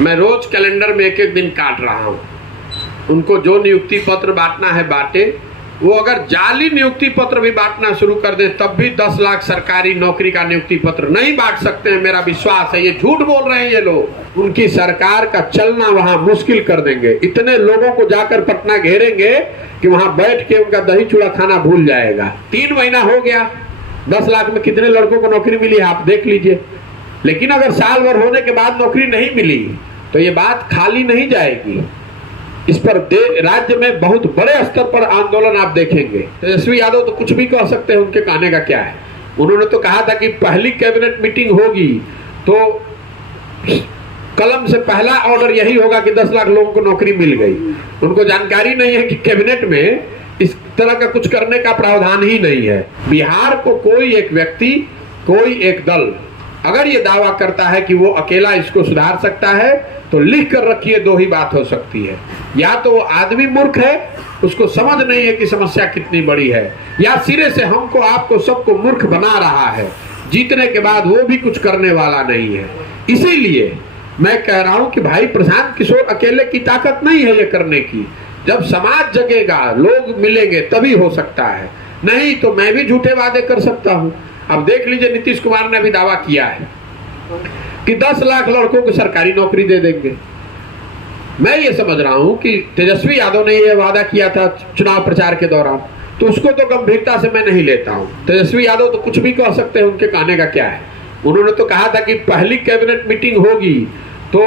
मैं रोज कैलेंडर में एक एक दिन काट रहा हूँ। उनको जो नियुक्ति पत्र बांटना है बांटे। वो अगर जाली नियुक्ति पत्र भी बांटना शुरू कर दे तब भी 10 लाख सरकारी नौकरी का नियुक्ति पत्र नहीं बांट सकते हैं। मेरा विश्वास है, ये झूठ बोल रहे हैं ये लोग। उनकी सरकार का चलना वहां मुश्किल कर देंगे। इतने लोगों को जाकर पटना घेरेंगे कि वहां बैठ के उनका दही चूड़ा खाना भूल जाएगा। 3 महीना हो गया, 10 लाख में कितने लड़कों को नौकरी मिली आप देख लीजिए। लेकिन अगर साल भर होने के बाद नौकरी नहीं मिली तो ये बात खाली नहीं जाएगी। इस पर राज्य में बहुत बड़े स्तर पर आंदोलन आप देखेंगे। तेजस्वी यादव तो कुछ भी कह सकते हैं, उनके कहने का क्या है। उन्होंने तो कहा था कि पहली कैबिनेट मीटिंग होगी तो कलम से पहला ऑर्डर यही होगा कि 10 लाख लोगों को नौकरी मिल गई। उनको जानकारी नहीं है कि कैबिनेट में इस तरह का कुछ करने का प्रावधान ही नहीं है। बिहार को कोई एक व्यक्ति, कोई एक दल अगर ये दावा करता है कि वो अकेला इसको सुधार सकता है तो लिख कर रखिए, 2 ही बात हो सकती है। या तो वो आदमी मूर्ख है, उसको समझ नहीं है कि समस्या कितनी बड़ी है, या सिरे से हमको आपको सबको मूर्ख बना रहा है। जीतने के बाद वो भी कुछ करने वाला नहीं है। इसीलिए मैं कह रहा हूं कि भाई प्रशांत किशोर अकेले की ताकत नहीं है ये करने की। जब समाज जगेगा, लोग मिलेंगे तभी हो सकता है, नहीं तो मैं भी झूठे वादे कर सकता हूं। अब देख लीजिए, नीतीश कुमार ने भी दावा किया है कि 10 लाख लड़कों को सरकारी नौकरी दे देंगे। मैं ये समझ रहा हूं कि तेजस्वी यादव ने ये वादा किया था चुनाव प्रचार के दौरान, तो उसको तो गंभीरता से मैं नहीं लेता हूं। तेजस्वी यादव तो कुछ भी कह सकते हैं, उनके कहने का क्या है। उन्होंने तो कहा था कि पहली कैबिनेट मीटिंग होगी तो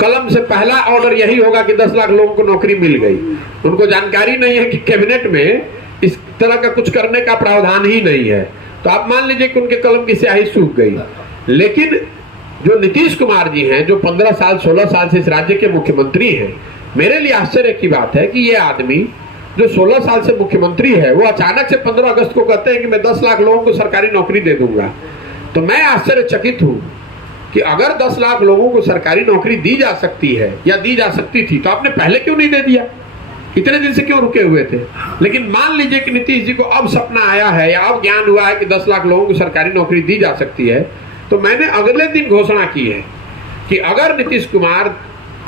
कलम से पहला ऑर्डर यही होगा कि 10 लाख लोगों को नौकरी मिल गई। उनको जानकारी नहीं है कि कैबिनेट में इस तरह का कुछ करने का प्रावधान ही नहीं है। तो आप मान लीजिए कि उनके कलम की स्याही सूख गई। लेकिन जो नीतीश कुमार जी हैं, जो 15 साल 16 साल से इस राज्य के मुख्यमंत्री हैं, मेरे लिए आश्चर्य की बात है कि ये आदमी जो 16 साल से मुख्यमंत्री है वो अचानक से 15 अगस्त को कहते हैं कि मैं 10 लाख लोगों को सरकारी नौकरी दे दूंगा। तो मैं आश्चर्यचकित हूं कि अगर 10 लाख लोगों को सरकारी नौकरी दी जा सकती है या दी जा सकती थी तो आपने पहले क्यों नहीं दे दिया? इतने दिन से क्यों रुके हुए थे? लेकिन मान लीजिए कि नीतीश जी को अब सपना आया है या अब ज्ञान हुआ है कि 10 लाख लोगों को सरकारी नौकरी दी जा सकती है, तो मैंने अगले दिन घोषणा की है कि अगर नीतीश कुमार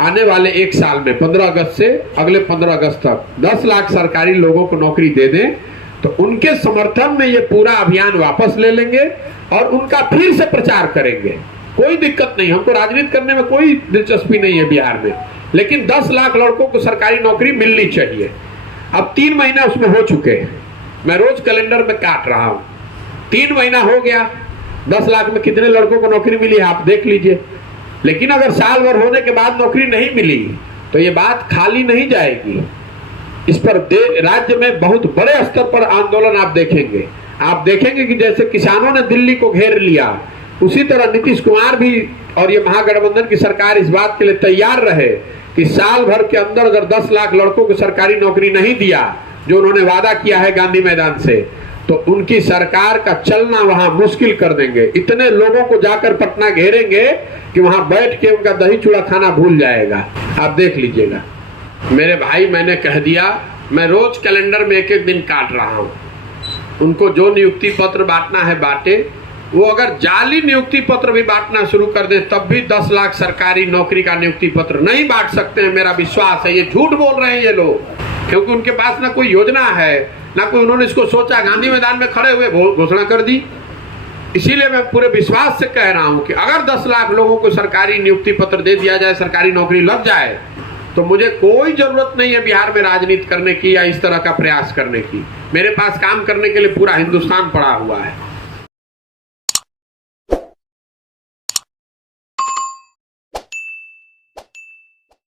आने वाले 1 साल में 15 अगस्त से अगले 15 अगस्त तक 10 लाख सरकारी लोगों को नौकरी दे दें तो उनके समर्थन में ये पूरा अभियान वापस ले लेंगे और उनका फिर से प्रचार करेंगे। कोई दिक्कत नहीं, हमको राजनीति करने में कोई दिलचस्पी नहीं है बिहार में, लेकिन 10 लाख लड़कों को सरकारी नौकरी मिलनी चाहिए। अब 3 महीना उसमें हो चुके हैं, मैं रोज कैलेंडर में काट रहा हूं। 3 महीना हो गया, 10 लाख में कितने लड़कों को नौकरी मिली आप देख लीजिए। लेकिन अगर साल भर होने के बाद नौकरी नहीं मिली तो ये बात खाली नहीं जाएगी। इस पर राज्य में बहुत बड़े स्तर पर आंदोलन आप देखेंगे। आप देखेंगे कि जैसे किसानों ने दिल्ली को घेर लिया, उसी तरह नीतीश कुमार भी और ये महागठबंधन की सरकार इस बात के लिए तैयार रहे कि साल भर के अंदर अगर 10 लाख लड़कों को सरकारी नौकरी नहीं दिया जो उन्होंने वादा किया है गांधी मैदान से, तो उनकी सरकार का चलना वहां मुश्किल कर देंगे। इतने लोगों को जाकर पटना घेरेंगे कि वहां बैठ के उनका दही चूड़ा खाना भूल जाएगा। आप देख लीजिएगा। मेरे भाई, मैंने कह दिया, मैं रोज कैलेंडर में एक एक दिन काट रहा हूं। उनको जो नियुक्ति पत्र बांटना है बांटे। वो अगर जाली नियुक्ति पत्र भी बांटना शुरू कर दे तब भी 10 लाख सरकारी नौकरी का नियुक्ति पत्र नहीं बांट सकते हैं। मेरा विश्वास है, ये झूठ बोल रहे हैं ये लोग, क्योंकि उनके पास ना कोई योजना है, ना कोई उन्होंने इसको सोचा। गांधी मैदान में खड़े हुए घोषणा कर दी। इसीलिए मैं पूरे विश्वास से कह रहा हूं कि अगर 10 लाख लोगों को सरकारी नियुक्ति पत्र दे दिया जाए, सरकारी नौकरी लग जाए, तो मुझे कोई जरूरत नहीं है बिहार में राजनीति करने की या इस तरह का प्रयास करने की। मेरे पास काम करने के लिए पूरा हिंदुस्तान पड़ा हुआ है।